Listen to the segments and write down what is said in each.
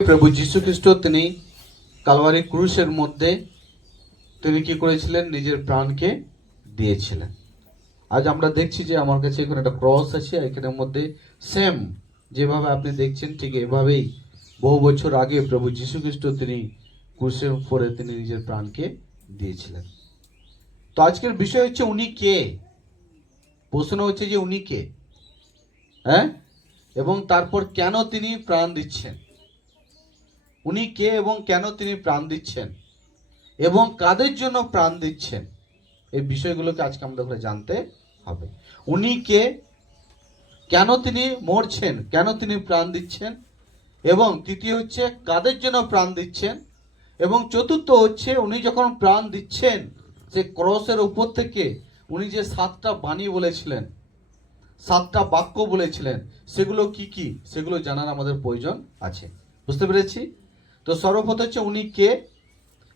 প্রভু যীশু খ্রিস্ট তিনি কালভারি ক্রুশের মধ্যে তিনি কি করেছিলেন? নিজের প্রাণকে দিয়েছিলেন। আজ আমরা দেখছি যে আমার কাছে এখানে একটা ক্রস আছে, এখানের মধ্যে সেম যেভাবে আপনি দেখছেন ঠিক এভাবেই বহু বছর আগে প্রভু যীশু খ্রিস্ট তিনি ক্রুশের উপরে তিনি নিজের প্রাণকে দিয়েছিলেন। তো আজকের বিষয় হচ্ছে উনি কে। প্রশ্ন হচ্ছে যে উনি কে, হ্যাঁ, এবং তারপর কেন তিনি প্রাণ দিচ্ছেন। উনি কে এবং কেন তিনি প্রাণ দিচ্ছেন এবং কাদের জন্য প্রাণ দিচ্ছেন, এই বিষয়গুলোকে আজকে আমাদের জানতে হবে। উনি কে, কেন তিনি মরছেন, কেন তিনি প্রাণ দিচ্ছেন, এবং তৃতীয় হচ্ছে কাদের জন্য প্রাণ দিচ্ছেন, এবং চতুর্থ হচ্ছে উনি যখন প্রাণ দিচ্ছেন সে ক্রসের উপর থেকে উনি যে 7টা বাণী বলেছিলেন, 7টা বাক্য বলেছিলেন, সেগুলো কি কি সেগুলো জানার আমাদের প্রয়োজন আছে। বুঝতে পেরেছি? তো সর্বপ্রথম হচ্ছে উনি কে,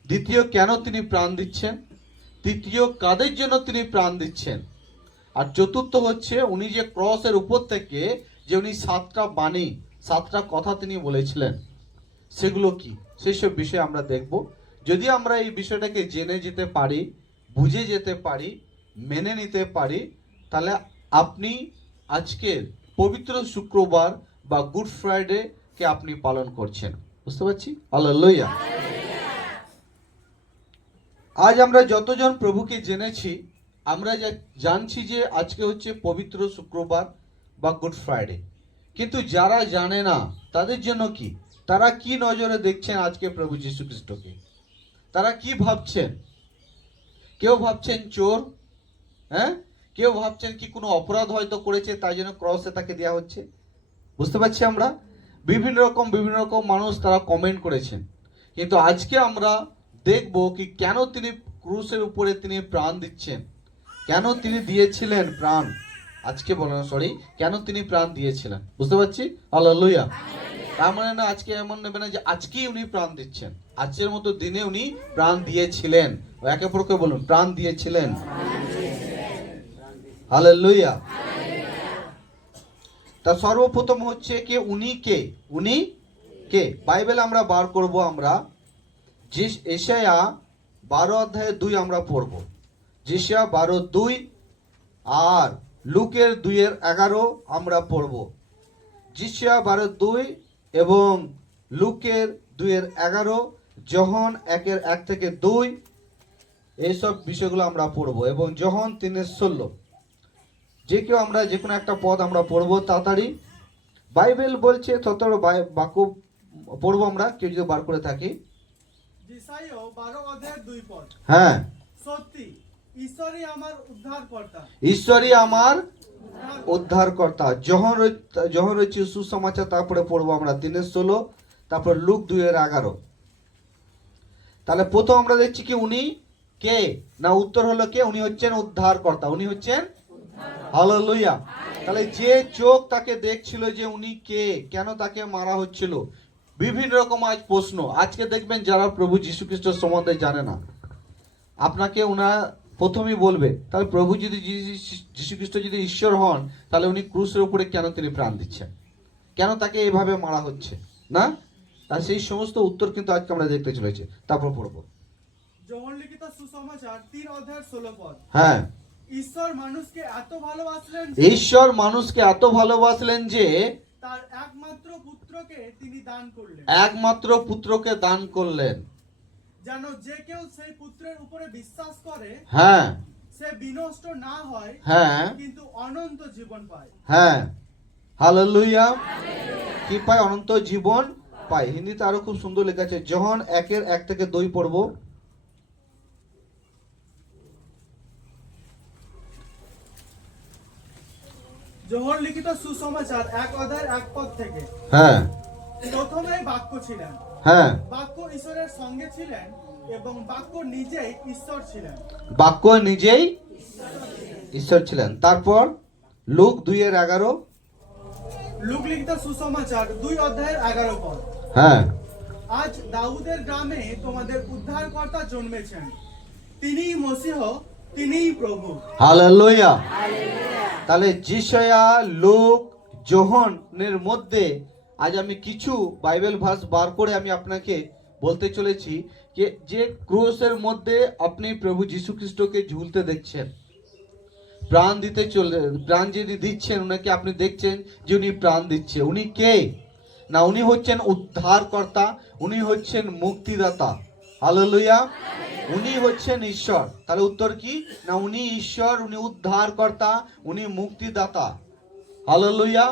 দ্বিতীয় কেন তিনি প্রাণ দিচ্ছেন, তৃতীয় কাদের জন্য তিনি প্রাণ দিচ্ছেন, আর চতুর্থ হচ্ছে উনি যে ক্রসের উপর থেকে যে উনি 7টা বাণী 7টা কথা তিনি বলেছিলেন সেগুলো কি, সেই সব বিষয়ে আমরা দেখব। যদি আমরা এই বিষয়টাকে জেনে যেতে পারি, বুঝে যেতে পারি, মেনে নিতে পারি, তাহলে আপনি আজকের পবিত্র শুক্রবার বা গুড ফ্রাইডে কে আপনি পালন করছেন। বুঝতে পারছি? হালেলুয়া। আজ আমরা যতজন প্রভুকে জেনেছি আমরা জানছি যে আজকে হচ্ছে পবিত্র শুক্রবার বা গুড ফ্রাইডে, কিন্তু যারা জানে না তাদের জন্য কি, তারা কি নজরে দেখছেন আজকে প্রভু যীশু খ্রিস্টকে, তারা কি ভাবছেন? কেউ ভাবছেন চোর, হ্যাঁ, কেউ ভাবছেন কি কোনো অপরাধ হয়তো করেছে তাই জন্য ক্রসে তাকে দেওয়া হচ্ছে। বুঝতে পারছি? আমরা বিভিন্ন রকম মানুষ তারা কমেন্ট করেছেন, কিন্তু আজকে আমরা দেখব কি কেন তিনি ক্রুশের উপরে তিনি প্রাণ দিচ্ছেন, কেন তিনি দিয়েছিলেন প্রাণ। আজকে বলেন সরি, কেন তিনি প্রাণ দিয়েছিলেন। বুঝতে পারছি? হালেলুয়া। তার মানে না আজকে এমন নেবে না যে আজকেই উনি প্রাণ দিচ্ছেন, আজকের মতো দিনে উনি প্রাণ দিয়েছিলেন। একে পরকে বলুন, প্রাণ দিয়েছিলেন। হালেলুয়া। তা সর্বপ্রথম হচ্ছে কি উনি কে, উনি কে বাইবেল আমরা বার করব। আমরা এশায়া 12:2 আমরা পড়ব, যেশায়া 12:2 আর লুকের 2:11 আমরা পড়ব। যেশায়া 12:2 এবং লুকের 2:11, যোহন 1:1 থেকে 2, এইসব বিষয়গুলো আমরা পড়ব, এবং যোহন 3:16। যে কেউ আমরা যে কোনো একটা পদ আমরা পড়বো তাড়াতাড়ি। বাইবেল বলছে তত বাক্য পড়বো আমরা, কেউ যদি বার করে থাকি। যেশায়া 12:2 পদ। হ্যাঁ, সত্যি ঈশ্বরই আমার উদ্ধারকর্তা, ঈশ্বরই আমার উদ্ধারকর্তা। যখন রয়েছে সুসমাচার, তারপরে পড়বো আমরা 3:16, তারপর লুক 2:11। তাহলে প্রথম আমরা দেখছি কি উনি কে, না উত্তর হলো কে, উনি হচ্ছেন উদ্ধারকর্তা, উনি হচ্ছেন। হালেলুয়া। তাহলে যে চোখ তাকে দেখছিল যে উনি কে, কেন তাকে মারা হচ্ছিল, বিভিন্ন রকম আজ প্রশ্ন। আজকে দেখবেন যারা প্রভু যীশু খ্রিস্টের সম্বন্ধে জানে না, আপনাকে উনারা প্রথমেই বলবে তাহলে প্রভু যদি যীশু খ্রিস্ট যদি ঈশ্বর হন তাহলে উনি ক্রুশের উপরে কেন তিনি প্রাণ দিচ্ছেন, কেন তাকে এইভাবে মারা হচ্ছে না। আর সেই সমস্ত উত্তর কিন্তু আজকে আমরা দেখতে চলেছি। তারপর পড়বো যোহন লিখিত সুসমাচার 3:16 পদ। হ্যাঁ, ঈশ্বর মানুষকে এত ভালোবাসলেন, ঈশ্বর মানুষকে এত ভালোবাসলেন যে তার একমাত্র পুত্রকে তিনি দান করলেন, একমাত্র পুত্রকে দান করলেন, যেন যে কেউ সেই পুত্রের উপরে বিশ্বাস করে হ্যাঁ, সে বিনষ্ট না হয়, হ্যাঁ, কিন্তু অনন্ত জীবন পায়। হ্যাঁ। হালেলুয়া। কি পায়? অনন্ত জীবন পায়। হিন্দিতে আরো খুব সুন্দর লেখা আছে, যোহন 1:1 থেকে 2 পড়বো। যোহন লিখিত সুসমাচার 1:1 পদ থেকে। হ্যাঁ, প্রথমে বাক্য ছিলেন, হ্যাঁ, বাক্য ঈশ্বরের সঙ্গে ছিলেন এবং বাক্য নিজেই ঈশ্বর ছিলেন, বাক্য নিজেই ঈশ্বর ছিলেন। তারপর লুক 2:11। লুক লিখিত সুসমাচার 2:11 পদ। হ্যাঁ, আজ দাউদের গ্রামে তোমাদের উদ্ধারকর্তা জন্মেছেন, তিনিই মসীহ, তিনিই প্রভু। হালেলুয়া। তাহলে যেশায়া, লুক, যোহনের মধ্যে আজ আমি কিছু বাইবেল ভার্স বার করে আমি আপনাকে বলতে চলেছি যে ক্রুশের মধ্যে আপনি প্রভু যীশু খ্রিস্টকে ঝুলতে দেখছেন, প্রাণ যিনি দিচ্ছেন ওনাকে আপনি দেখছেন যে উনি প্রাণ দিচ্ছে। উনি কে? না, উনি হচ্ছেন উদ্ধারকর্তা, উনি হচ্ছেন মুক্তিদাতা। হালেলুয়া। উনি হচ্ছেন ঈশ্বর। তাহলে উত্তর কি? না, উনি ঈশ্বর, উনি উদ্ধারকর্তা, উনি মুক্তিদাতা। হালেলুয়া।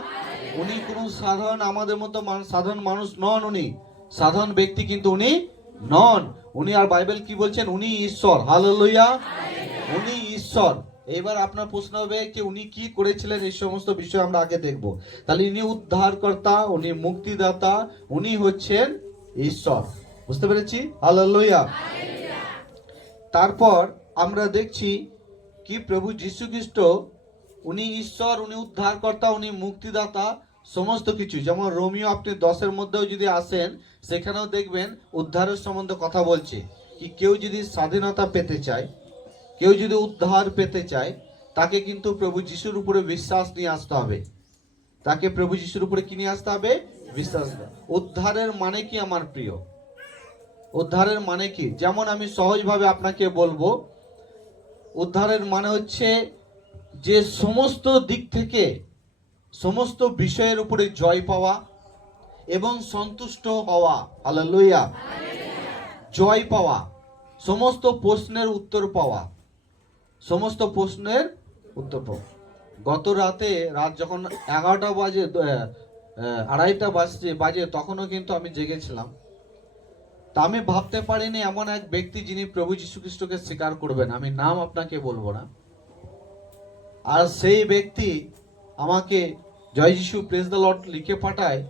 উনি কোনো সাধারণ আমাদের মতো সাধারণ মানুষ নন, উনি সাধারণ ব্যক্তি কিন্তু উনি নন। উনি আর বাইবেল কি বলছেন? উনি ঈশ্বর। হালেলুয়া। উনি ঈশ্বর। এবার আপনার প্রশ্ন হবে যে উনি কি করেছিলেন, এই সমস্ত বিষয় আমরা আগে দেখব। তাহলে ইনি উদ্ধারকর্তা, উনি মুক্তিদাতা, উনি হচ্ছেন ঈশ্বর। বুঝতে পেরেছি? হালেলুয়া। তারপর আমরা দেখছি কি প্রভু যীশু খ্রিস্ট উনি ঈশ্বর, উনি উদ্ধারকর্তা, উনি মুক্তিদাতা, সমস্ত কিছু। যেমন রোমিও আপনি 10-এর মধ্যেও যদি আসেন সেখানেও দেখবেন উদ্ধারের সম্বন্ধে কথা বলছে কি কেউ যদি স্বাধীনতা পেতে চায়, কেউ যদি উদ্ধার পেতে চায়, তাকে কিন্তু প্রভু যিশুর উপরে বিশ্বাস নিয়ে আসতে হবে। তাকে প্রভু যিশুর উপরে কি নিয়ে আসতে হবে? বিশ্বাস। উদ্ধারের মানে কি আমার প্রিয়? উদ্ধারের মানে কি? যেমন আমি সহজভাবে আপনাকে বলবো, উদ্ধারের মানে হচ্ছে যে সমস্ত দিক থেকে সমস্ত বিষয়ের উপরে জয় পাওয়া এবং সন্তুষ্ট হওয়া। হালেলুয়া। জয় পাওয়া, সমস্ত প্রশ্নের উত্তর পাওয়া, সমস্ত প্রশ্নের উত্তর পাওয়া। গত রাত যখন 11টা বাজে, 2:30 বাজে তখনও কিন্তু আমি জেগেছিলাম। তা আমি ভাবতে পারিনি এমন এক ব্যক্তি যিনি প্রভু যীশু খ্রিস্টকে স্বীকার করবেন। আমি নাম আপনাকে বলবো না। আর সেই ব্যক্তি আমাকে জয় যিশু প্রেজ দ্য লর্ড লিখে পাঠায়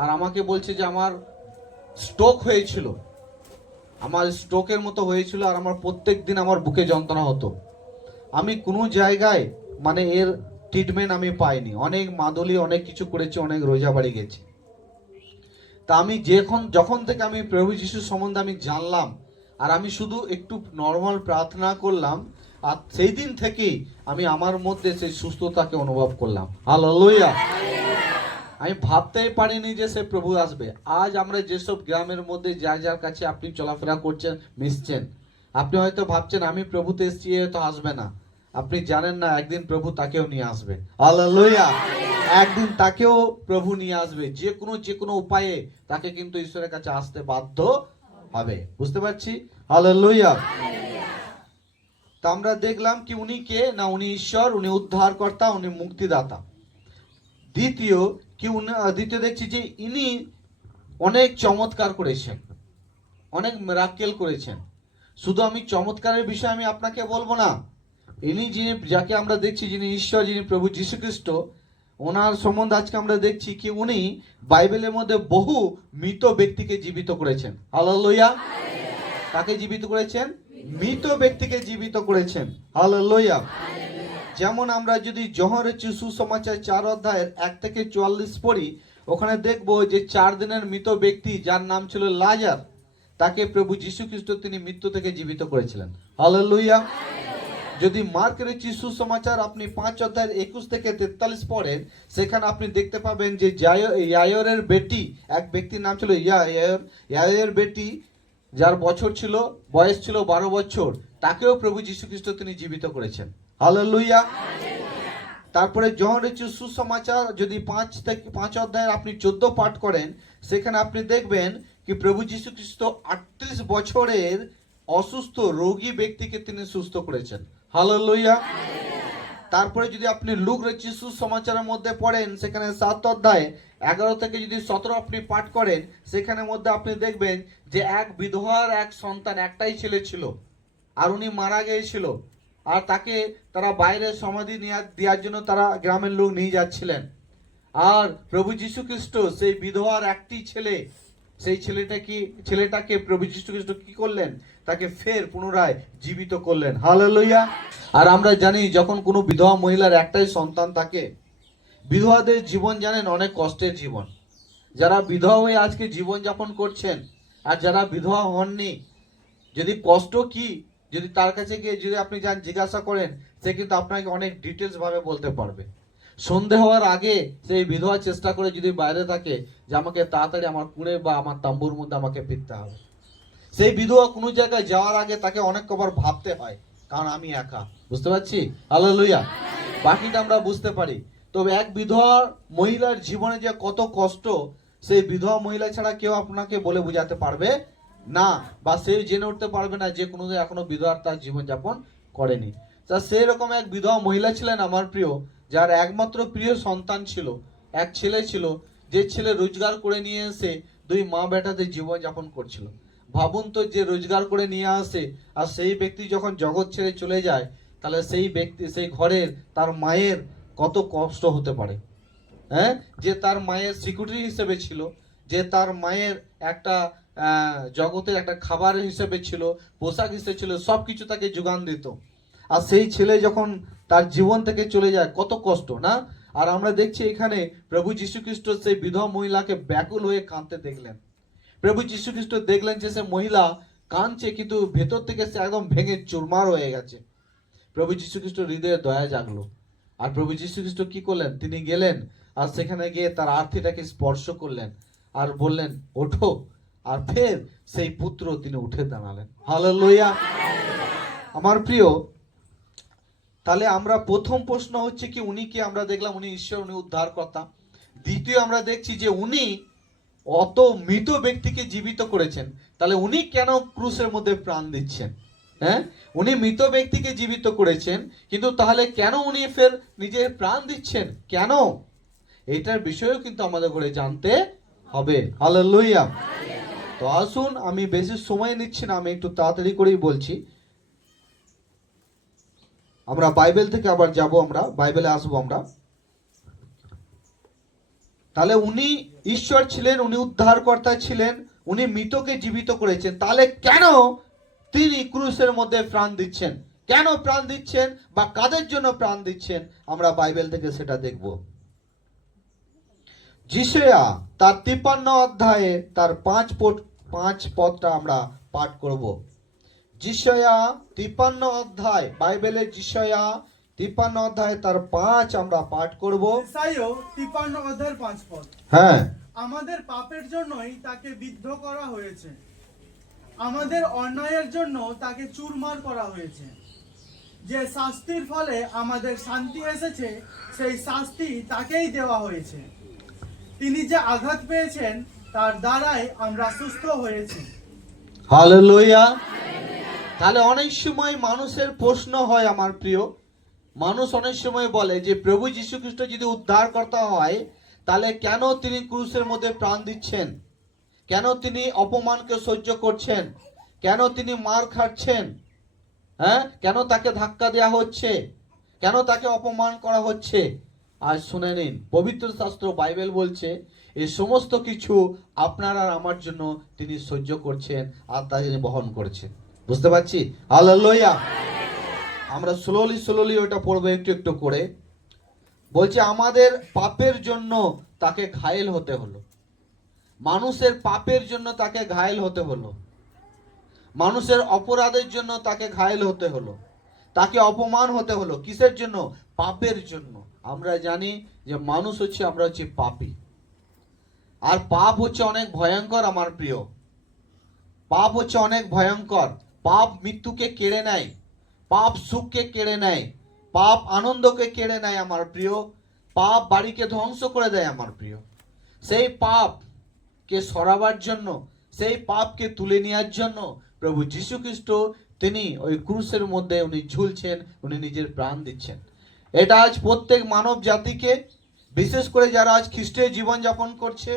আর আমাকে বলছে যে আমার স্ট্রোক হয়েছিল, আমার স্ট্রোকের মতো হয়েছিল, আর আমার প্রত্যেক দিন আমার বুকে যন্ত্রণা হতো। আমি কোনো জায়গায় মানে এর ট্রিটমেন্ট আমি পাইনি। অনেক মাদুলি, অনেক কিছু করেছি, অনেক রোজা বাড়ি গেছি। তা আমি যখন থেকে আমি প্রভু যিশুর সম্বন্ধে আমি জানলাম, আর আমি শুধু একটু নর্মাল প্রার্থনা করলাম, আর সেই দিন থেকেই আমি আমার মধ্যে সেই সুস্থতাকে অনুভব করলাম। হালেলুয়া। আমি ভাবতেই পারিনি যে সে প্রভু আসবে। আজ আমরা যেসব গ্রামের মধ্যে যার কাছে আপনি চলাফেরা করছেন, মিশছেন, আপনি হয়তো ভাবছেন আমি প্রভুতে এসেছি, হয়তো আসবে না। আপনি জানেন না একদিন প্রভু তাকেও নিয়ে আসবে। হালেলুয়া। একদিন তাকেও প্রভু নিয়ে আসবে। যে কোনো উপায়ে তাকে কিন্তু ঈশ্বরের কাছে আসতে বাধ্য হবে। বুঝতে পারছি? হালেলুয়া। তা আমরা দেখলাম কি উনি কে? না, উনি ঈশ্বর, উনি উদ্ধারকর্তা, উনি মুক্তিদাতা। দ্বিতীয় দেখছি যে ইনি অনেক চমৎকার করেছেন, অনেক মিরাকেল করেছেন। শুধু আমি চমৎকারের বিষয় আমি আপনাকে বলবো না, ইনি যাকে আমরা দেখছি, যিনি ঈশ্বর, যিনি প্রভু যীশু খ্রিস্ট, ওনার সম্বন্ধে আজকে আমরা দেখছি কি উনি বাইবেলের মধ্যে বহু মৃত ব্যক্তিকে জীবিত করেছেন। হালেলুয়া। কাকে জীবিত করেছেন? মৃত ব্যক্তিকে জীবিত করেছেন। হালেলুয়া। যেমন আমরা যদি যোহনের সুসমাচার 4 অধ্যায়ের 1-44 পড়ি, ওখানে দেখবো যে 4 দিনের মৃত ব্যক্তি যার নাম ছিল লাজার, তাকে প্রভু যীশু খ্রিস্ট তিনি মৃত্যু থেকে জীবিত করেছিলেন। হালেলুয়া। যদি মার্কের সুসমাচার আপনি 5 অধ্যায়ের 21-43 পড়েন, সেখানে আপনি দেখতে পাবেন যে ইয়ায়েরের বেটি, এক ব্যক্তির নাম ছিল ইয়ায়ের বেটি, যার বয়স ছিল 12 বছর, তাকেও প্রভু যীশু খ্রিস্ট তিনি জীবিত করেছেন। হালেলুয়া। তারপরে যোহনের সুসমাচার যদি 5 অধ্যায়ের আপনি 14 পাঠ করেন, সেখানে আপনি দেখবেন কি প্রভু যীশু খ্রিস্ট 38 বছরের অসুস্থ রোগী ব্যক্তিকে তিনি সুস্থ করেছেন। হালেলুয়া। তারপরে যদি আপনি লুক সুসমাচারের মধ্যে পড়েন, সেখানে 7 অধ্যায় 11-17 আপনি পাঠ করেন, সেখানের মধ্যে আপনি দেখবেন যে এক বিধবার এক সন্তান, একটাই ছেলে ছিল, আর উনি মারা গিয়েছিল, আর তাকে তারা বাইরে সমাধি দেওয়ার জন্য তারা গ্রামের লোক নিয়ে যাচ্ছিলেন। আর প্রভু যীশু খ্রিস্ট সেই বিধবার একটি ছেলে, সেই ছেলেটাকে প্রভু যীশু খ্রিস্ট কি করলেন? তাকে ফের পুনরায় জীবিত করলেন। হালেলুয়া। আর আমরা জানি যখন কোনো বিধবা মহিলার একটাই সন্তান থাকে, বিধবাদের জীবন জানেন অনেক কষ্টের জীবন। যারা বিধবা হয়ে আজকে জীবন যাপন করছেন, আর যারা বিধবা হননি, যদি কষ্ট কি, যদি তার কাছে গিয়ে যদি আপনি যান জিজ্ঞাসা করেন, সে কিন্তু আপনাকে অনেক ডিটেলস ভাবে বলতে পারবে। সন্ধে হওয়ার আগে সেই বিধবা চেষ্টা করে যদি বাইরে থাকে যে আমাকে তাড়াতাড়ি আমার কুঁড়ে বা আমার তাম্বুর মধ্যে আমাকে ফিরতে হবে, সেই বিধবা কোনো জায়গায় যাওয়ার আগে তাকে অনেক কবার ভাবতে হয়, কারণ আমি একা। বুঝতে পারছি? হালেলুয়া। বাকিটা আমরা বুঝতে পারি। তবে এক বিধবা মহিলার জীবনে যে কত কষ্ট, সেই বিধবা মহিলা ছাড়া কেউ আপনাকে বলে বোঝাতে পারবে না, বা সে জেনে উঠতে পারবে না যে কোনো এখনো বিধবা তার জীবনযাপন করেনি। তা সেই রকম এক বিধবা মহিলা ছিলেন আমার প্রিয়, যার একমাত্র প্রিয় সন্তান ছিল, এক ছেলে ছিল, যে ছেলে রোজগার করে নিয়ে এসে দুই মা বেটাদের জীবনযাপন করছিল। ভাবুন তো, যে রোজগার করে নিয়ে আসে আর সেই ব্যক্তি যখন জগৎ ছেড়ে চলে যায়, তাহলে সেই ব্যক্তি, সেই ঘরের তার মায়ের কত কষ্ট হতে পারে। হ্যাঁ, যে তার মায়ের সিকিউরিটি হিসেবে ছিল, যে তার মায়ের একটা জগতের একটা খাবার হিসেবে ছিল, পোশাক হিসেবে ছিল, সব কিছু তাকে যোগান দিত। আর সেই ছেলে যখন তার জীবন থেকে চলে যায়, কত কষ্ট না? আর আমরা দেখছি এখানে প্রভু যীশু খ্রিস্ট সেই বিধবা মহিলাকে ব্যাকুল হয়ে কাঁদতে দেখলেন। প্রভু যীশু খ্রিস্ট দেখলেন যে সে মহিলা কাঁদছে, কিন্তু ভেতর থেকে সে একদম ভেঙে চুরমার হয়ে গেছে। প্রভু যীশু খ্রিস্ট হৃদয়ে দয়া জাগলো। আর প্রভু যীশু খ্রিস্ট কি করলেন? তিনি গেলেন আর সেখানে গিয়ে তার আর্তিটাকে স্পর্শ করলেন আর বললেন, ওঠো। আর ফের সেই পুত্র তিনি উঠে দাঁড়ালেন। হালেলুয়া। আমার প্রিয়, তাহলে আমরা প্রথম প্রশ্ন হচ্ছে কি, উনি কি? আমরা দেখলাম উনি ঈশ্বর, উনি উদ্ধারকর্তা। দ্বিতীয় আমরা দেখছি যে উনি অত মৃত ব্যক্তিকে জীবিত করেছেন, তাহলে উনি কেন ক্রুশের মধ্যে প্রাণ দিচ্ছেন? হ্যাঁ, উনি মৃত ব্যক্তিকে জীবিত করেছেন, কিন্তু তাহলে কেন উনি ফের নিজের প্রাণ দিচ্ছেন? কেন? এটার বিষয়েও কিন্তু আমাদের করে জানতে হবে। হালেলুয়া। তো আসুন, আমি বেশি সময় নিচ্ছি না, আমি একটু তাড়াতাড়ি করেই বলছি। আমরা বাইবেল থেকে আবার যাব, আমরা বাইবেলে আসবো আমরা। তাহলে উনি ঈশ্বর ছিলেন, উনি উদ্ধারকর্তা ছিলেন, উনি মৃতকে জীবিত করেছেন, তাহলে কেন তিনি ক্রুশের মধ্যে প্রাণ দিচ্ছেন? কেন প্রাণ দিচ্ছেন বা কাদের জন্য প্রাণ দিচ্ছেন? আমরা বাইবেল থেকে সেটা দেখব। যিশয়া তার 53 অধ্যায়ে তার 5 পদটা আমরা পাঠ করব। যিশয়া 53 অধ্যায়, বাইবেলের যিশয়া 53 অধ্যায় তার 5 আমরা পাঠ করব। ঈসাইয় 53 অধ্যায়ের 5 পদ। হ্যাঁ, আমাদের পাপের জন্যই তাকে বিদ্ধ করা হয়েছে, আমাদের অন্যায়ের জন্য তাকে চুরমার করা হয়েছে। যে শাস্তির ফলে আমাদের শান্তি এসেছে, সেই শাস্তি তাকেই দেওয়া হয়েছে। তিনি যে আঘাত পেয়েছেন, তার দ্বারাই আমরা সুস্থ হয়েছি। হালেলুয়া। তাহলে অনেক সময় মানুষের প্রশ্ন হয় আমার প্রিয়, মানুষ অনেক সময় বলে যে প্রভু যীশু খ্রিস্ট যদি উদ্ধারকর্তা হয়, তাহলে কেন তিনি ক্রুশের মধ্যে প্রাণ দিচ্ছেন? কেন তিনি অপমানকে সহ্য করছেন? কেন তিনি মার খাচ্ছেন? হ্যাঁ, কেন তাকে ধাক্কা দেওয়া হচ্ছে? কেন তাকে অপমান করা হচ্ছে? আর শুনে নিন, পবিত্র শাস্ত্র বাইবেল বলছে এই সমস্ত কিছু আপনার আর আমার জন্য তিনি সহ্য করছেন আর তা তিনি বহন করছেন। বুঝতে পারছি? হালেলুয়া। আমরা স্লোলি ওটা পড়বো একটু একটু করে। বলছে আমাদের পাপের জন্য তাকে ঘায়েল হতে হলো, মানুষের পাপের জন্য তাকে ঘায়েল হতে হলো, মানুষের অপরাধের জন্য তাকে ঘায়েল হতে হলো, তাকে অপমান হতে হলো। কিসের জন্য? পাপের জন্য। আমরা জানি যে মানুষ হচ্ছে, আমরা হচ্ছে পাপী। আর পাপ হচ্ছে অনেক ভয়ঙ্কর আমার প্রিয়। পাপ হচ্ছে অনেক ভয়ঙ্কর। পাপ মৃত্যুকে কেড়ে নেয়, পাপ সুখকে কেড়ে নেয়, পাপ আনন্দকে কেড়ে নেয় আমার প্রিয়। পাপ বাড়িকে ধ্বংস করে দেয় আমার প্রিয়। সেই পাপকে সরাবার জন্য, সেই পাপকে তুলে নেওয়ার জন্য প্রভু যীশু খ্রিস্ট তিনি ওই ক্রুশের মধ্যে উনি ঝুলছেন, উনি নিজের প্রাণ দিচ্ছেন। এটা আজ প্রত্যেক মানব জাতিকে, বিশেষ করে যারা আজ খ্রিস্টের জীবনযাপন করছে,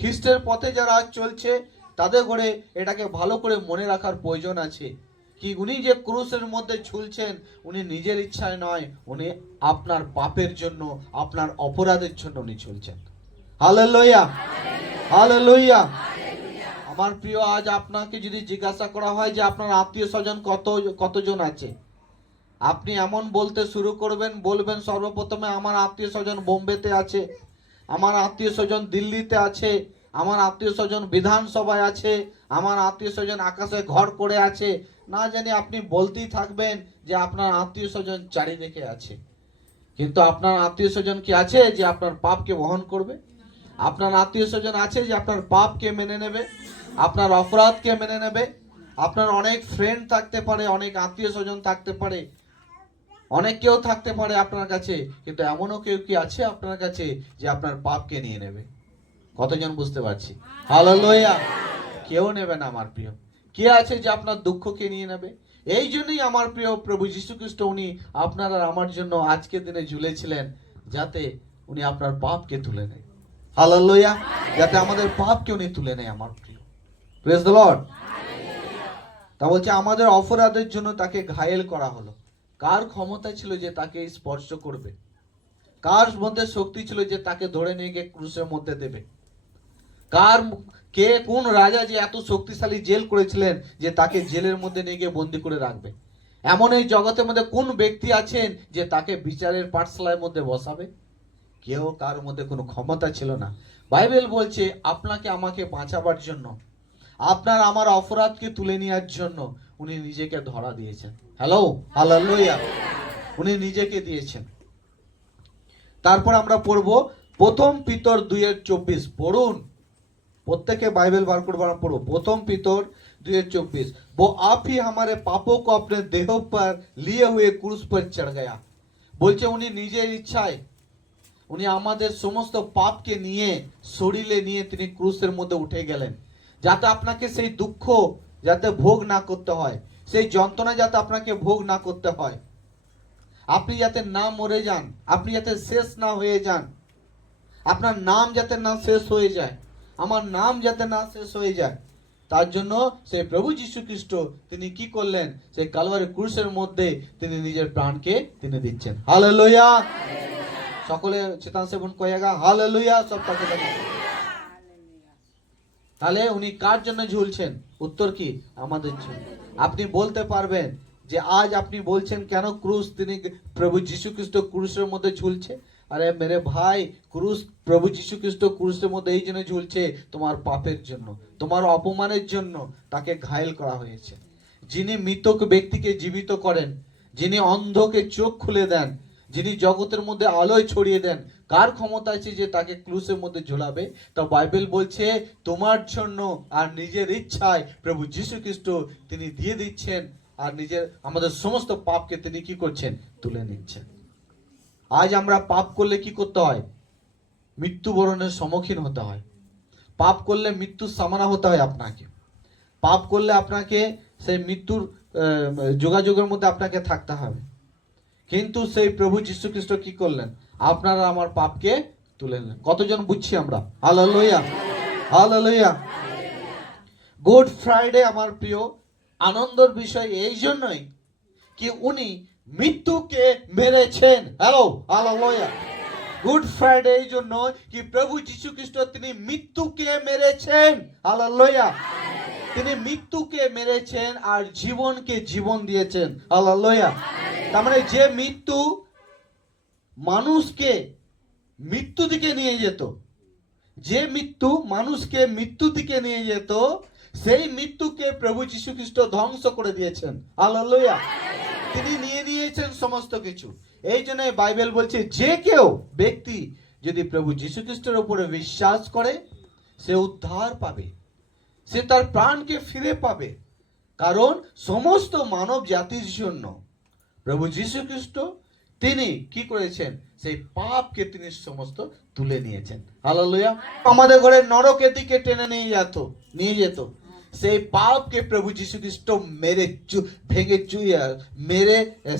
খ্রিস্টের পথে যারা আজ চলছে, তাদের ঘরে এটাকে ভালো করে মনে রাখার প্রয়োজন আছে কি উনি যে ক্রুশের মধ্যে ঝুলছেন, উনি নিজের ইচ্ছায় নয়, উনি আপনার পাপের জন্য, আপনার অপরাধের জন্য উনি ঝুলছেন। Hallelujah, hallelujah. আমার প্রিয়, আজ আপনাকে যদি জিজ্ঞাসা করা হয় যে আপনার আত্মীয় স্বজন কতজন আছে, আপনি এমন বলতে শুরু করবেন, বলবেন সর্বপ্রথমে আমার আত্মীয় স্বজন বোম্বেতে আছে, আমার আত্মীয় স্বজন দিল্লিতে আছে, আমার আত্মীয় স্বজন বিধানসভায় আছে, আমার আত্মীয় স্বজন আকাশে ঘর করে আছে। না জানি আপনি বলতেই থাকবেন যে আপনার আত্মীয় স্বজন চারিদিকে আছে। কিন্তু আপনার আত্মীয় স্বজন কি আছে যে আপনার পাপকে বহন করবে? আপনার আত্মীয় স্বজন আছে যে আপনার পাপকে মেনে নেবে, আপনার অপরাধকে মেনে নেবে? আপনার অনেক ফ্রেন্ড থাকতে পারে, অনেক আত্মীয় স্বজন থাকতে পারে, অনেক কেউ থাকতে পারে আপনার কাছে, কিন্তু এমনও কেউ কি আছে আপনার কাছে যে আপনার পাপকে নিয়ে নেবে? কতজন বুঝতে পারছি? হালেলুয়া! কেউ নেবে না আমার প্রিয়। কে আছে যে আপনার দুঃখকে নিয়ে নেবে? এই জন্যই আমার প্রিয় প্রভু যীশু খ্রিস্ট উনি আপনার আর আমার জন্য আজকের দিনে ঝুলেছিলেন, যাতে উনি আপনার পাপকে তুলে নেয়। হালেলুয়া! যাতে আমাদের পাপকে উনি তুলে নেয় আমার প্রিয়। Praise the lord. তা বলছে আমাদের অপরাধের জন্য তাকে ঘায়েল করা হলো। কার ক্ষমতা ছিল যে তাকে স্পর্শ করবে? কার মধ্যে শক্তি ছিল যে তাকে ধরে নিয়ে গিয়ে ক্রুশের মধ্যে দেবে? কে কোন রাজা যে এত শক্তিশালী জেল করেছিলেন যে তাকে জেলের মধ্যে নিয়ে গিয়ে বন্দি করে রাখবে? এমন এই জগতের মধ্যে কোন ব্যক্তি আছেন যে তাকে বিচারের পাঠশালার মধ্যে বসাবে? কেউ কার মধ্যে কোনো ক্ষমতা ছিল না। বাইবেল বলছে আপনাকে আমাকে বাঁচাবার জন্য, আপনার আমার অপরাধকে তুলে নেওয়ার জন্য উনি নিজেকে ধরা দিয়েছেন। Hello, hallelujah! উনি নিজেকে দিয়েছেন। তারপর আমরা পড়বো প্রথম পিতর 2:24। পড়ুন, प्रत्येक बाइबल बार कर पढ़ो। प्रथम पीतर 2:24, वो आप ही हमारे पापों को अपने देह पर लिए हुए क्रूस पर चढ़ गया। बोलছে উনি নিজের ইচ্ছায় উনি আমাদের সমস্ত পাপকে নিয়ে শরীরে নিয়ে তিনি ক্রুশের মধ্যে উঠে গেলেন, যাতে আপনাকে সেই দুঃখ যাতে ভোগ না করতে হয়, সেই যন্ত্রণা যাতে আপনাকে ভোগ না করতে হয়, আপনি যাতে না মরে যান, আপনি যাতে শেষ না হয়ে যান, আপনার নাম যাতে না শেষ হয়ে যায়, আমার নাম যাতে না শেষ হয়ে যায়, তার জন্য সেই প্রভু যীশু খ্রিস্ট তিনি কি করলেন? সেই কালভারি ক্রুশের মধ্যে তিনি নিজের প্রাণকে তিনি দিচ্ছেন। হালেলুয়া! সকলে চেতন সেবন কয়েগা হালেলুয়া। সব তাকে তাহলে উনি কার জন্য ঝুলছেন? উত্তর কি? আমাদের জন্য। আপনি বলতে পারবেন যে আজ আপনি বলছেন কেন ক্রুশ, তিনি প্রভু যীশু খ্রিস্ট ক্রুশের মধ্যে ঝুলছে। আরে মেরে ভাই, ক্রুশ প্রভু যীশু খ্রিস্ট ক্রুশের মধ্যে এই জন্য ঝুলছে তোমার পাপের জন্য, তোমার অপমানের জন্য তাকে ঘায়েল করা হয়েছে। যিনি মৃত ব্যক্তিকে জীবিত করেন, যিনি অন্ধকে চোখ খুলে দেন, যিনি জগতের মধ্যে আলোয় ছড়িয়ে দেন, কার ক্ষমতা আছে যে তাকে ক্রুশের মধ্যে ঝোলাবে? তা বাইবেল বলছে তোমার জন্য আর নিজের ইচ্ছায় প্রভু যীশু খ্রিস্ট তিনি দিয়ে দিচ্ছেন, আর নিজের আমাদের সমস্ত পাপকে তিনি কি করছেন? তুলে নিচ্ছেন। আজ আমরা পাপ করলে কি করতে হয়? মৃত্যুবরণের সম্মুখীন হতে হয়। পাপ করলে মৃত্যুর সামনা হতে হয় আপনাকে। পাপ করলে আপনাকে সেই মৃত্যুর যোগাযোগের মধ্যে আপনাকে থাকতে হবে। কিন্তু সেই প্রভু যীশু খ্রিস্ট কি করলেন? আপনারা আমার পাপকে তুলে নিলেন। কতজন বুঝছি আমরা? Hallelujah, hallelujah. গুড ফ্রাইডে আমার প্রিয় আনন্দের বিষয় এই জন্যই কি উনি মৃত্যুকে মেরেছেন। Hello, hallelujah. গুড ফ্রাইডে এই জন্য কি প্রভু যীশু খ্রিস্ট তিনি মৃত্যুকে মেরেছেন। হালেলুয়া। তিনি মৃত্যুকে মেরেছেন আর জীবনকে জীবন দিয়েছেন। হালেলুয়া। তার মানে যে মৃত্যু মানুষকে মৃত্যু দিকে নিয়ে যেত, যে মৃত্যু মানুষকে মৃত্যু দিকে নিয়ে যেত, সেই মৃত্যুকে প্রভু যীশু খ্রিস্ট ধ্বংস করে দিয়েছেন। হালেলুয়া। তিনি নিয়ে নিয়েছেন সমস্ত কিছু। এই জন্য বাইবেল বলছে যে কেউ ব্যক্তি যদি প্রভু যীশু খ্রিস্টের উপরে বিশ্বাস করে সে উদ্ধার পাবে, সে তার প্রাণকে ফিরে পাবে। কারণ সমস্ত মানব জাতির জন্য প্রভু যীশু খ্রিস্ট তিনি কি করেছেন? সেই পাপকে তিনি সমস্ত তুলে নিয়েছেন। হালেলুয়া। আমাদের ঘরে নরকের দিকে টেনে নিয়ে যেত সেই পাপকে প্রভু যীশু খ্রিস্ট মেরে ভেঙে মেরে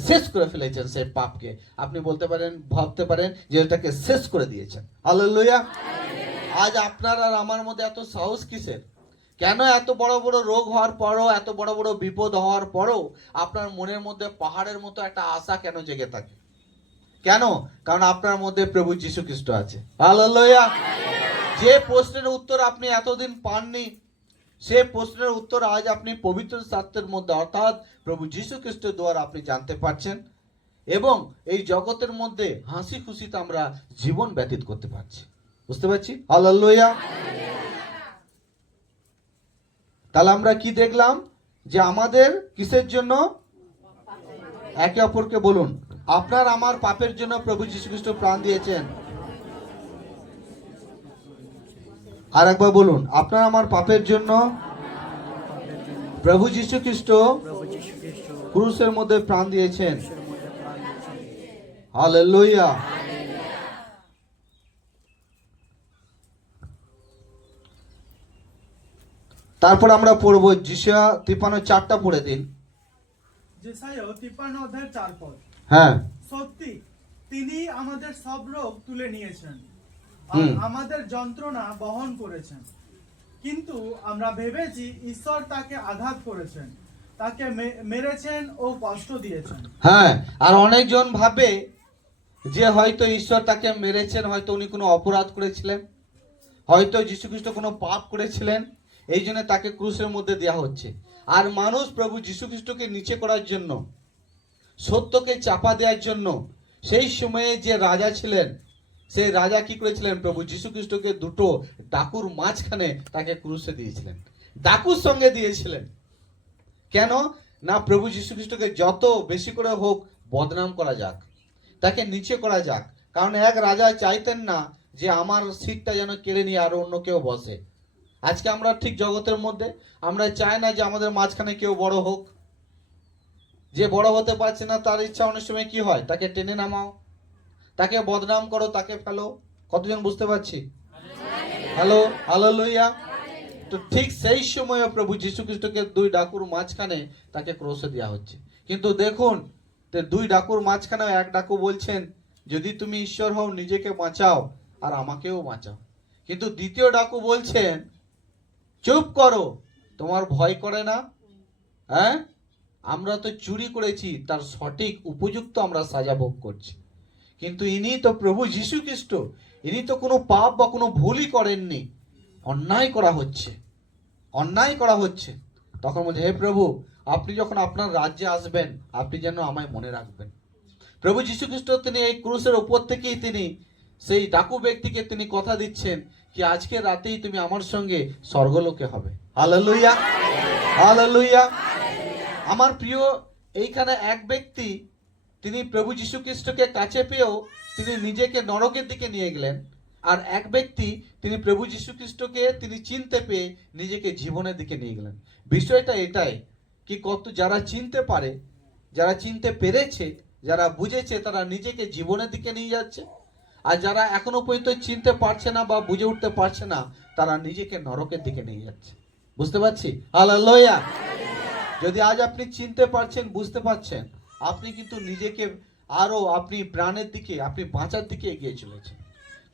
শেষ করে ফেলেছেন। সেই পাপকে আপনি বলতে পারেন, ভাবতে পারেন যে এটাকে শেষ করে দিয়েছেন। হালেলুয়া। আজ আপনার আর আমার মধ্যে এত সাহস কিসের? কেন এত বড় বড় রোগ হওয়ার পরও, এত বড় বড় বিপদ হওয়ার পরও আপনার মনের মধ্যে পাহাড়ের মতো একটা আশা কেন জেগে থাকে? কেন? কারণ আপনার মধ্যে প্রভু যীশু খ্রিস্ট আছে। হালেলুয়া। যে প্রশ্নের উত্তর আপনি এতদিন পাননি, সে প্রশ্নের উত্তর আজ আপনি পবিত্র শাস্ত্রের মধ্যে অর্থাৎ প্রভু যীশু খ্রিস্টের দ্বারা আপনি জানতে পারছেন, এবং এই জগতের মধ্যে হাসি খুশিতে আমরা জীবন ব্যতীত করতে পারছি। বুঝতে পারছি? হালেলুয়া। তাহলে আমরা কি দেখলাম? যে আমাদের কিসের জন্য? একে অপরকে বলুন, আপনার আমার পাপের জন্য প্রভু যীশু খ্রিস্ট প্রাণ দিয়েছেন। আর একবার বলুন, আপনার আমার পাপের জন্য প্রভু যীশু খ্রিস্ট ক্রুশের মধ্যে প্রাণ দিয়েছেন। হালেলুয়া। তারপর আমরা পড়বো যিশা 53:4 পড়ে দিন। যেসাইয়া 53:4 হ্যাঁ। সত্যি তিনি আমাদের সব রোগ তুলে নিয়েছেন আর হুম। আমাদের যন্ত্রণা বহন করেছেন, কিন্তু আমরা ভেবেছি ঈশ্বর তাকে আঘাত করেছেন, তাকে মেরেছেন ও কষ্ট দিয়েছেন। হ্যাঁ, আর অনেকজন ভাবে যে হয়তো ঈশ্বর তাকে মেরেছেন, হয়তো উনি কোনো অপরাধ করেছিলেন, হয়তো যীশু খ্রিস্ট কোনো পাপ করেছিলেন, এই জন্য তাকে ক্রুশের মধ্যে দেওয়া হচ্ছে। আর মানুষ প্রভু যীশু খ্রিস্টকে নিচে করার জন্য, সত্যকে চাপা দেওয়ার জন্য, সেই সময়ে যে রাজা ছিলেন, সেই রাজা কি করেছিলেন, প্রভু যীশু খ্রিস্টকে দুটো ডাকুর মাঝখানে তাকে ক্রুশে দিয়েছিলেন, ডাকুর সঙ্গে দিয়েছিলেন। কেন না, প্রভু যীশু খ্রিস্টকে যত বেশি করে হোক বদনাম করা যাক, তাকে নিচে করা যাক। কারণ এক রাজা চাইতেন না যে আমার সিটটা যেন কেড়ে নিয়ে আরো অন্য কেউ বসে। আজকে আমরা ঠিক জগতের মধ্যে আমরা চাই না যে আমাদের মাঝখানে কেউ বড় হোক। যে বড় হতে পারছে না তার ইচ্ছা অনেক সময় কি হয়, তাকে টেনে নামাও, তাকে বদনাম করো, তাকে ফেলো। কতজন বুঝতে পারছি? Hello, hallelujah. তো ঠিক সেই সময় প্রভু যীশু খ্রিস্টকে দুই ডাকুর মাঝখানে তাকে ক্রসে দেওয়া হচ্ছে। কিন্তু দেখুন, দুই ডাকুর মাঝখানে এক ডাকু বলছেন, যদি তুমি ঈশ্বর হও নিজেকে বাঁচাও আর আমাকেও বাঁচাও। কিন্তু দ্বিতীয় ডাকু বলছেন, চুপ করো, তোমার ভয় করে না? হ্যাঁ, আমরা তো চুরি করেছি, তার সঠিক উপযুক্ত আমরা সাজা ভোগ করছি। কিন্তু ইনি তো প্রভু যীশু খ্রিস্ট, ইনি তো কোনো পাপ বা কোনো ভুলই করেননি, অন্যায় করা হচ্ছে, অন্যায় করা হচ্ছে। তখন বলছে, হে প্রভু, আপনি যখন আপনার রাজ্যে আসবেন, আপনি যেন আমায় মনে রাখবেন। প্রভু যীশু খ্রিস্ট তিনি এই ক্রুশের উপর থেকেই তিনি সেই ডাকু ব্যক্তিকে তিনি কথা দিচ্ছেন কি আজকে রাতেই তুমি আমার সঙ্গে স্বর্গলোকে হবে। Hallelujah, hallelujah. আমার প্রিয়, এইখানে এক ব্যক্তি তিনি প্রভু যীশু খ্রিস্টকে কাছে পেয়েও তিনি নিজেকে নরকের দিকে নিয়ে গেলেন। আর এক ব্যক্তি তিনি প্রভু যীশু খ্রিস্টকে তিনি চিনতে পেয়ে নিজেকে জীবনের দিকে নিয়ে গেলেন। বিষয়টা এটাই কি, কত যারা চিনতে পারে, যারা চিনতে পেরেছে, যারা বুঝেছে, তারা নিজেকে জীবনের দিকে নিয়ে যাচ্ছে। আর যারা এখনো পর্যন্ত চিনতে পারছে না বা বুঝে উঠতে পারছে না, তারা নিজেকে নরকের দিকে নিয়ে যাচ্ছে। বুঝতে পারছি? হালেলুয়া। যদি আজ আপনি চিনতে পারছেন, বুঝতে পারছেন, আপনি কিন্তু নিজেকে আরো আপনি প্রাণের দিকে, আপনি বাঁচার দিকে এগিয়ে চলেছেন।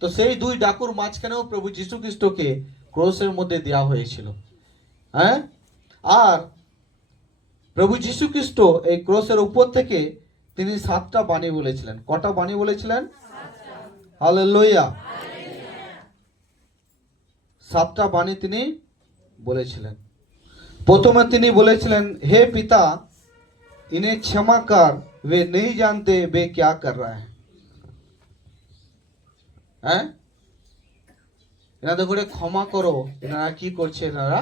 তো সেই দুই ডাকুর মাঝখানেও প্রভু যীশু খ্রিস্টকে ক্রসের মধ্যে দেওয়া হয়েছিল। হ্যাঁ, আর প্রভু যীশু খ্রিস্ট এই ক্রসের উপর থেকে তিনি 7টা বাণী বলেছিলেন। কটা বাণী বলেছিলেন? হালেলুয়া। 7টা বাণী তিনি বলেছিলেন। প্রথমে তিনি বলেছিলেন, হে পিতা, इन्हें क्षमा कर, वे नहीं जानते वे क्या कर रहा है। হ্যাঁ, এনাদের করে ক্ষমা করো, এনারা কি করছে এনারা।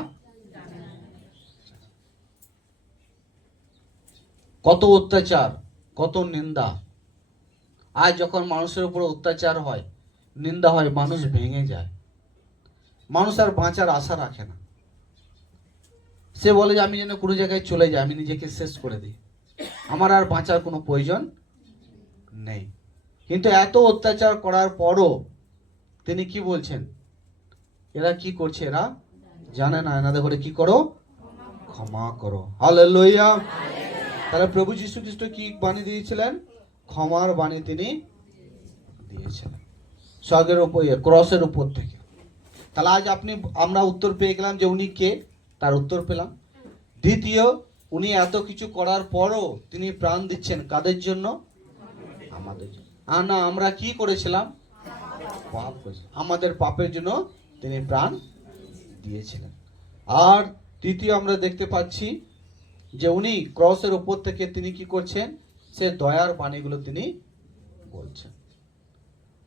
কত অত্যাচার, কত নিন্দা। আজ যখন মানুষের উপর অত্যাচার হয়, নিন্দা হয়, মানুষ ভেঙে যায়, মানুষ আর বাঁচার আশা রাখে না। সে বলে যে আমি যেন কোনো জায়গায় চলে যাই, আমি নিজেকে শেষ করে দিই, আমার আর বাঁচার কোনো প্রয়োজন নেই। কিন্তু এত অত্যাচার করার পরও তিনি কি বলছেন, এরা কি করছে, এরা জানে না, এনাদের করে কি করো, ক্ষমা করো। হালেলুয়া। তাহলে প্রভু যীশু খ্রিস্ট কি বাণী দিয়েছিলেন? ক্ষমার বাণী তিনি দিয়েছিলেন স্বর্গের উপর, ক্রসের উপর থেকে। তাহলে আজ আমরা উত্তর পেয়ে গেলাম যে উনি কে, তার উত্তর পেলাম। দ্বিতীয়, উনি এত কিছু করার পরও তিনি প্রাণ দিচ্ছেন কাদের জন্য? আমাদের জন্য। আর না, আমরা কি করেছিলাম? পাপ করেছিলাম, আমাদের পাপের জন্য তিনি প্রাণ দিয়েছিলেন। আর তৃতীয়, আমরা দেখতে পাচ্ছি যে উনি ক্রসের উপর থেকে তিনি কি করছেন, সে দয়ার বাণীগুলো তিনি বলছেন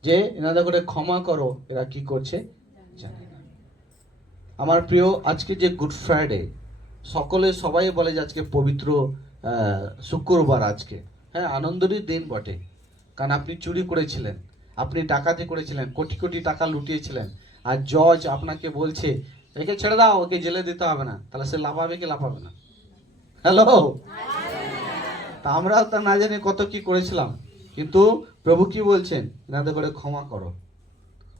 যে এনাদের করে ক্ষমা করো, এরা কি করছে জানি না। আমার প্রিয়, আজকে যে গুড ফ্রাইডে, সবাই বলে যে আজকে পবিত্র শুক্রবার, আজকে হ্যাঁ, আনন্দেরই দিন বটে, কারণ আপনি চুরি করেছিলেন, আপনি ডাকাতি করেছিলেন, কোটি কোটি টাকা লুটিয়েছিলেন, আর জজ আপনাকে বলছে একে ছেড়ে দাও, ওকে জেলে দিতে হবে না, তাহলে সে লাফাবে কি লাফাবে না? হ্যালো, তা আমরাও তা না জানি কত কি করেছিলাম, কিন্তু প্রভু কি বলছেন, এনাদের করে ক্ষমা করো।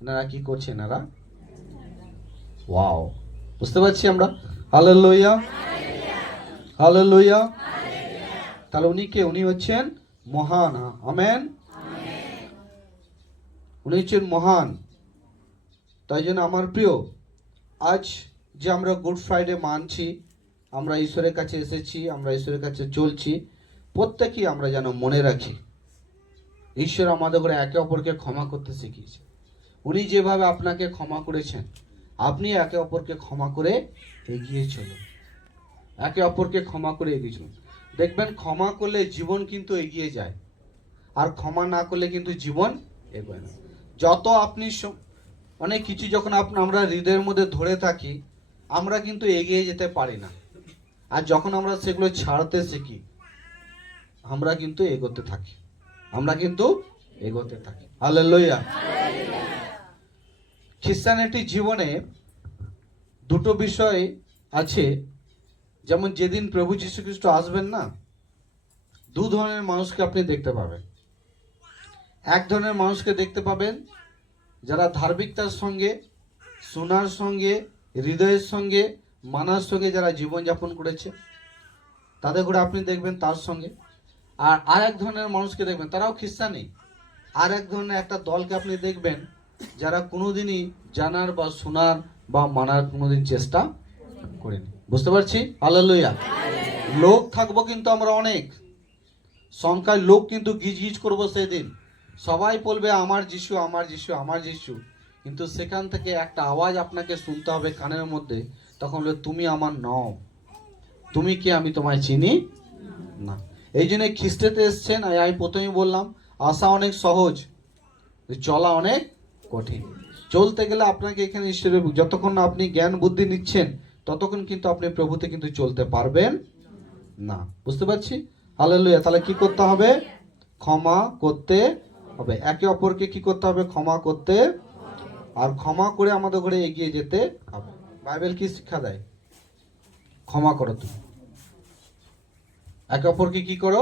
এনারা কি করছেন? এনারা ওয়াও, বুঝতে পারছি আমরা। Hallelujah, hallelujah. তাহলে উনি কে? উনি হচ্ছেন মহান। আমেন। উনি হচ্ছেন মহান। তাই জন্য আমার প্রিয়, আজ যে আমরা গুড ফ্রাইডে মানছি, আমরা ঈশ্বরের কাছে এসেছি, আমরা ঈশ্বরের কাছে চলছি, প্রত্যেকেই আমরা যেন মনে রাখি ঈশ্বর আমাদের করে একে অপরকে ক্ষমা করতে শিখিয়েছে। উনি যেভাবে আপনাকে ক্ষমা করেছেন, আপনি একে অপরকে ক্ষমা করে এগিয়ে চলুন, একে অপরকে ক্ষমা করে এগিয়ে চলুন। দেখবেন ক্ষমা করলে জীবন কিন্তু এগিয়ে যায়, আর ক্ষমা না করলে কিন্তু জীবন এগোয় না। যত আপনি অনেক কিছু যখন আমরা হৃদয়ের মধ্যে ধরে থাকি, আমরা কিন্তু এগিয়ে যেতে পারি না, আর যখন আমরা সেগুলো ছাড়তে শিখি, আমরা কিন্তু এগোতে থাকি, আমরা কিন্তু এগোতে থাকি। হালেলুয়া। খ্রিস্টানিটি জীবনে দুটো বিষয় আছে, যেমন যেদিন প্রভু যীশু খ্রিস্ট আসবেন না, দু ধরনের মানুষকে আপনি দেখতে পাবেন। এক ধরনের মানুষকে দেখতে পাবেন যারা ধার্মিকতার সঙ্গে, শোনার সঙ্গে, হৃদয়ের সঙ্গে, মানার সঙ্গে যারা জীবনযাপন করেছে, তাদের করে আপনি দেখবেন তার সঙ্গে। আর আরেক ধরনের মানুষকে দেখবেন, তারাও খ্রিস্টানই, আর এক ধরনের একটা দলকে আপনি দেখবেন যারা কোনোদিনই জানার বা শোনার বা মানার কোনোদিন চেষ্টা করেনি। বুঝতে পারছি? হালেলুয়া। লোক থাকবো কিন্তু আমরা অনেক সংখ্যায়, লোক কিন্তু গিজগিজ করবো সেদিন, সবাই বলবে আমার যিশু, আমার যিশু, আমার যিশু, কিন্তু সেখান থেকে একটা আওয়াজ আপনাকে শুনতে হবে কানের মধ্যে, তখন বলবে তুমি আমার নও, তুমি কি, আমি তোমায় চিনি না। এই জন্য খ্রিস্টেতে এসছেন, আমি প্রথমেই বললাম, আসা অনেক সহজ, চলা অনেক কঠিন। চলতে গেলে আপনাকে এখানে ঈশ্বরের, যতক্ষণ না আপনি জ্ঞান বুদ্ধি নিচ্ছেন, ততক্ষণ কিন্তু আপনি প্রভুতে কিন্তু চলতে পারবেন না। বুঝতে পারছি? হালেলুয়া। তাহলে কি করতে হবে? ক্ষমা করতে হবে, একে অপরকে কি করতে হবে? ক্ষমা করতে, আর ক্ষমা করে আমাদের ঘরে এগিয়ে যেতে হবে। বাইবেল কি শিক্ষা দেয়? ক্ষমা করো, তুমি একে অপরকে কি করো?